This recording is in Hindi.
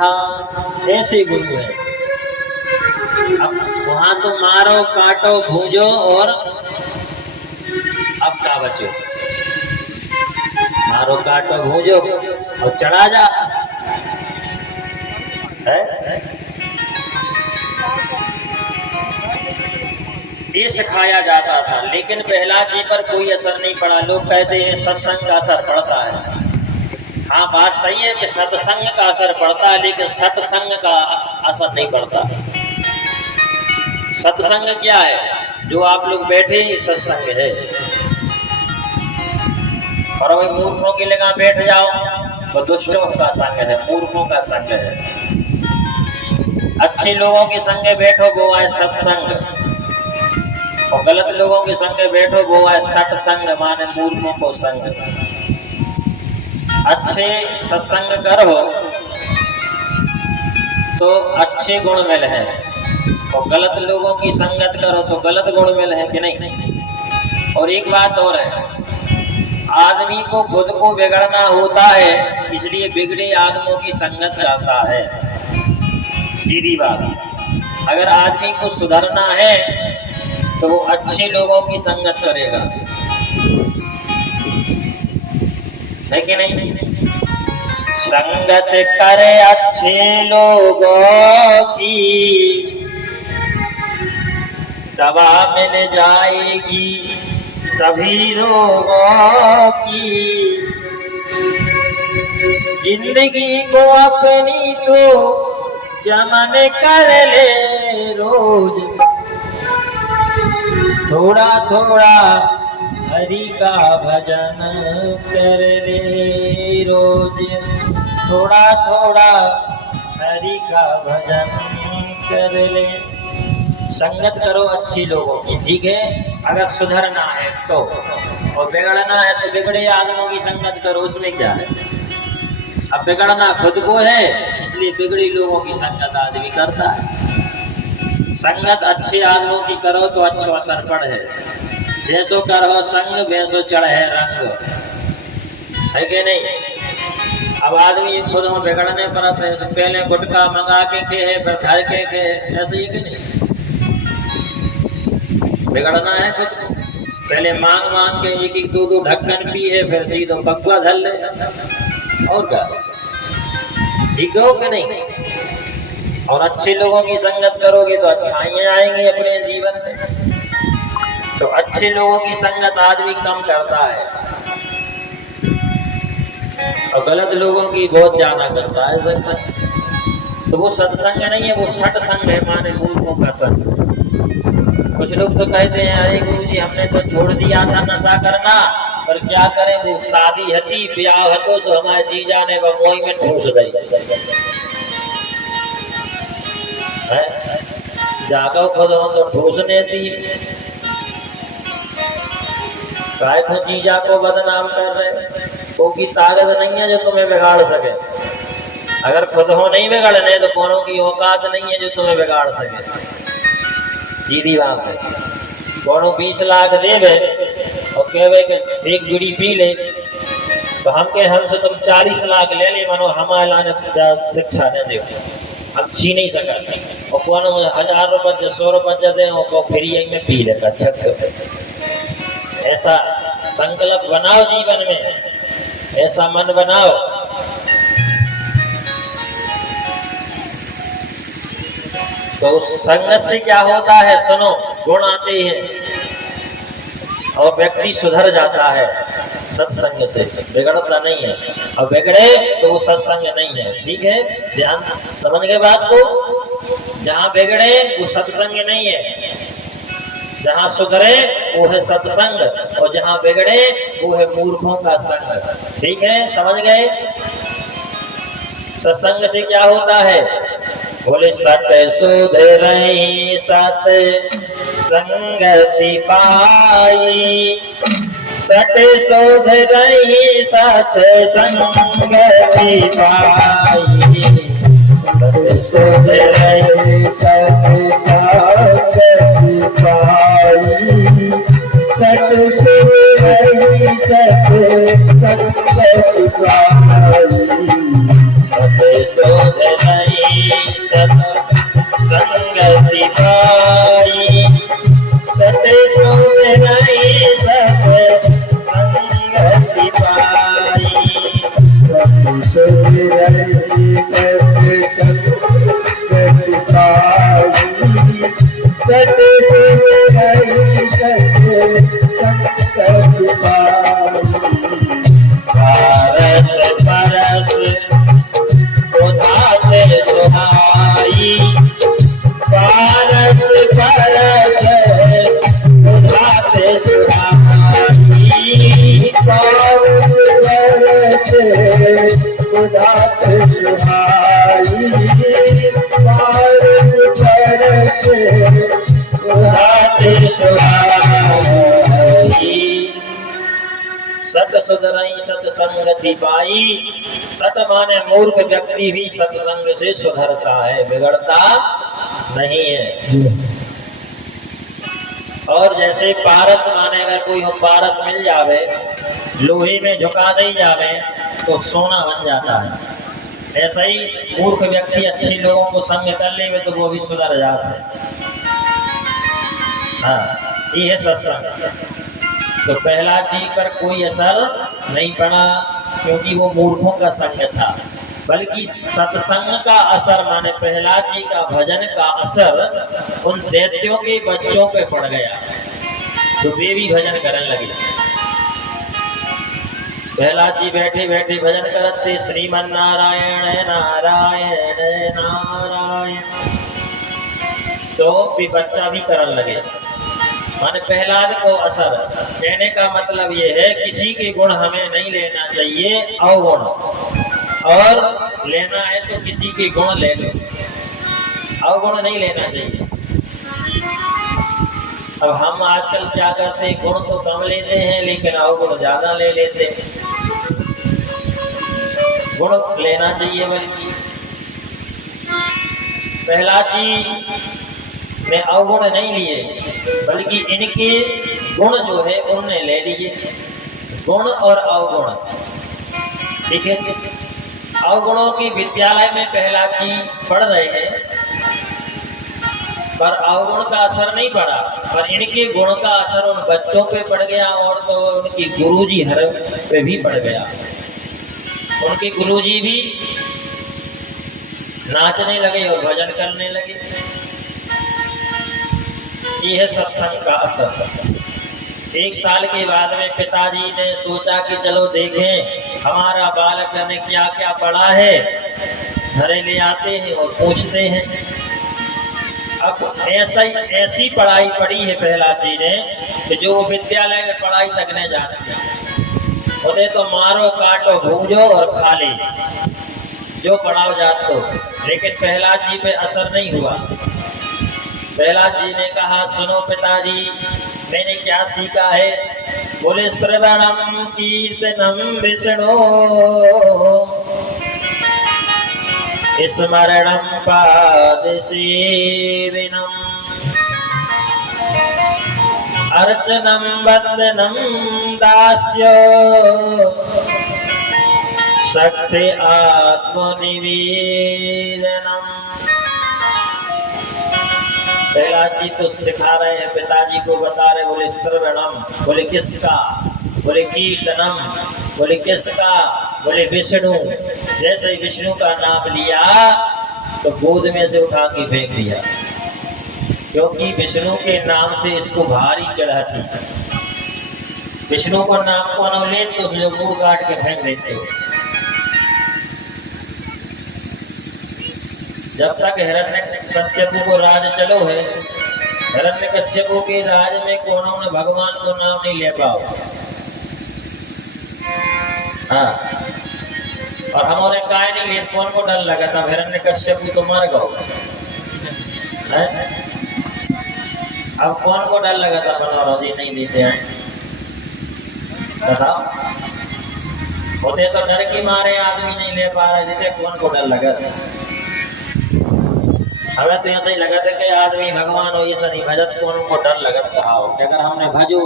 मीठा, ऐसे गुरु है। अब वहां तो मारो काटो भूजो और अब क्या बचो, मारो काटो भूजो और चढ़ा जा है। ये सिखाया जाता था, लेकिन प्रहलाद जी पर कोई असर नहीं पड़ा। लोग कहते हैं सत्संग का असर पड़ता है। हाँ, बात सही है कि सत्संग का असर पड़ता है, लेकिन सत्संग का असर नहीं पड़ता। सत्संग क्या है? जो आप लोग बैठे ये सत्संग है। और वही मूर्खों के लगा बैठ जाओ तो दुष्टों का संग है, मूर्खों का संग है। अच्छे लोगों के संग बैठो वो है सत्संग, और गलत लोगों के संग बैठो वो है सत्संग, माने मूर्खों को संग। अच्छे सत्संग करो तो अच्छे गुण मिल है, और गलत लोगों की संगत करो तो गलत गुण मिल है कि नहीं। और एक बात और है, आदमी को खुद को बिगड़ना होता है, इसलिए बिगड़े आदमियों की संगत करता है। सीधी बात। अगर आदमी को सुधरना है तो वो अच्छे लोगों की संगत करेगा, है कि नहीं। संगत करे अच्छे लोगों की, दवा मिल जाएगी सभी रोगों की। जिंदगी को अपनी तो चमन कर ले रोज, थोड़ा थोड़ा हरि का भजन कर ले रोज, थोड़ा थोड़ा हरि का भजन कर ले। संगत करो अच्छी लोगों की, ठीक है, अगर सुधरना है तो। और बिगड़ना है तो बिगड़े आदमियों की संगत करो, उसमें क्या है। अब बिगड़ना खुद को है, इसलिए बिगड़े लोगों की संगत आदमी करता है। संगत अच्छे आदमियों की करो तो अच्छो असर पड़े। जैसो करो संग वैसो चढ़े रंग, है कि नहीं। अब आदमी खुद में बिगड़ने पर पहले गुटखा मंगा के खे है, फिर घर के खे है, ऐसे ही कि नहीं। बिगड़ना है खुद को, पहले मांग मांग के एक एक दो दो ढक्कन पी है, फिर सीधो बकुआ धर ले। और क्या सीखो कि नहीं। और अच्छे लोगों की संगत करोगे तो अच्छाइयाँ आएंगी अपने जीवन में। तो अच्छे लोगों की संगत आदमी कम करता है, और गलत लोगों की बहुत ज्यादा करता है सत्संग। तो वो सत्संग नहीं है, वो सत्संग है, माने मूर्खों का संग। कुछ लोग तो कहते हैं अरे गुरु जी हमने तो छोड़ दिया था नशा करना, पर क्या करें, वो शादी हती ब्याह हतो तो हमारे जीजा ने बमोई में ठूस दी। जागो खुद हम तो ठूसने दी, काय तो जीजा को बदनाम कर रहे। वो की ताकत नहीं है जो तुम्हें बिगाड़ सके। अगर खुद हो नहीं बिगड़ने तो कोनो की औकात नहीं है जो तुम्हें बिगाड़ सके। सीधी बात है। कोनो 20 लाख देवे और कहे कि एक बीड़ी पी ले, तो हम के हमसे तुम 40 लाख ले ले, मनो हमारे लाने शिक्षा न दे, हम छी नहीं सकते। और कोनो 1000 रुपये 100 रुपये दे और फ्री में पी ले छक। ऐसा संकल्प बनाओ जीवन में, ऐसा मन बनाओ। तो संगत से क्या होता है, सुनो, गुण आते हैं और व्यक्ति सुधर जाता है। सत्संग से बिगड़ता नहीं है, और बिगड़े तो वो सत्संग नहीं है। ठीक है, ध्यान समझ गए बात को। जहाँ बिगड़े वो सत्संग नहीं है, जहाँ सुधरे वो है सत्संग, और जहाँ बिगड़े वो है मूर्खों का संग। ठीक है, समझ गए। सत्संग से क्या होता है, बोले सत सुधरहि सत संगति पाई, सत सुधरहि सत संगति पाई, सत सुधरहि सत संगति पाई, सत सुधरहि सत संगति पाई, सत सुधरहि पाई सतसुर नहीं सत्संगति पाई पारस परस उदास सुहाई पारस परस उदास सुहाई पारस परस उदास सुहाई पारस परस उदास सुहाई सत सुधरई सत्संगति पाई। सत माने मूर्ख व्यक्ति भी सत्संग से सुधरता है, बिगड़ता नहीं है। और जैसे पारस माने अगर कोई हम पारस मिल जावे, लोहे में झुका नहीं जावे तो सोना बन जाता है। ऐसा ही मूर्ख व्यक्ति अच्छे लोगों को संग कर ले तो वो भी सुधर जाते हैं। हाँ, ये है सत्संग। तो प्रहलाद जी पर कोई असर नहीं पड़ा क्योंकि वो मूर्खों का संग था, बल्कि सत्संग का असर माने प्रहलाद जी का भजन का असर उन दैत्यों के बच्चों पे पड़ गया, तो वे भी भजन करने लगे। प्रहलाद जी बैठे बैठे भजन करते श्रीमन नारायण नारायण नारायण, तो भी बच्चा भी करने लगे। माने प्रहलाद को असर। कहने का मतलब ये है किसी के गुण हमें नहीं लेना चाहिए अवगुण, और लेना है तो किसी के गुण ले लो, अवगुण नहीं लेना चाहिए। अब हम आजकल क्या करते हैं, गुण तो कम लेते हैं लेकिन अवगुण ज्यादा ले लेते हैं। गुण लेना चाहिए, बल्कि प्रहलाद जी में अवगुण नहीं लिए बल्कि इनके गुण जो है उनने ले लिए। गुण और अवगुण, ठीक है। अवगुणों की विद्यालय में प्रहलाद जी पढ़ रहे हैं, पर अवगुण का असर नहीं पड़ा, पर इनके गुण का असर उन बच्चों पे पड़ गया और तो उनकी गुरुजी हर पे भी पड़ गया। उनके गुरुजी भी नाचने लगे और भजन करने लगे। ये है सत्संग का असर। 1 साल के बाद में पिताजी ने सोचा कि चलो देखें हमारा बालक ने क्या क्या पढ़ा है, घरे ले आते हैं और पूछते हैं। अब ऐसी पढ़ाई पढ़ी है प्रहलाद जी ने कि जो विद्यालय में पढ़ाई तक नहीं जाते, उन्हें तो मारो काटो भूंजो और खा ले, जो पढ़ाओ जातो। लेकिन प्रहलाद जी पे असर नहीं हुआ। प्रहलाद जी ने कहा सुनो पिताजी, मैंने क्या सीखा है। बोले श्रवणम कीर्तनम विष्णु स्मरणम पाद सेवनम अर्चनम वंदनम दास्य शक्ति आत्मनिवेदनम। प्रहलाद जी तो सिखा रहे हैं, पिताजी को बता रहे। बोले श्रवणम, बोले किसका? बोले कीर्तनम, बोले किसका? बोले विष्णु। जैसे विष्णु का नाम लिया तो गोद में से उठा के फेंक दिया, क्योंकि विष्णु के नाम से इसको भारी चढ़ाती। विष्णु को नाम को न ले तो उसने मुंह काट के फेंक देते। जब तक हिरण्यकश्यप को राज चलो है, हिरण्यकश्यप के राज में कोनो ने भगवान को नाम नहीं ले पाओ। हाँ, और हमारे काय नहीं ले, कौन को डर लगा था? हिरण्यकश्यप तो मर गो। अब कौन को डर लगा था? बनौरोजी नहीं देते हैं, बताओ। होते तो डर के मारे आदमी नहीं ले पा रहे थे, कौन को डर लगा था? हमें तो ऐसा ही लगा था कि आदमी भगवान हो ये सही भजत, कौन को डर लगा था। अगर हमने भजो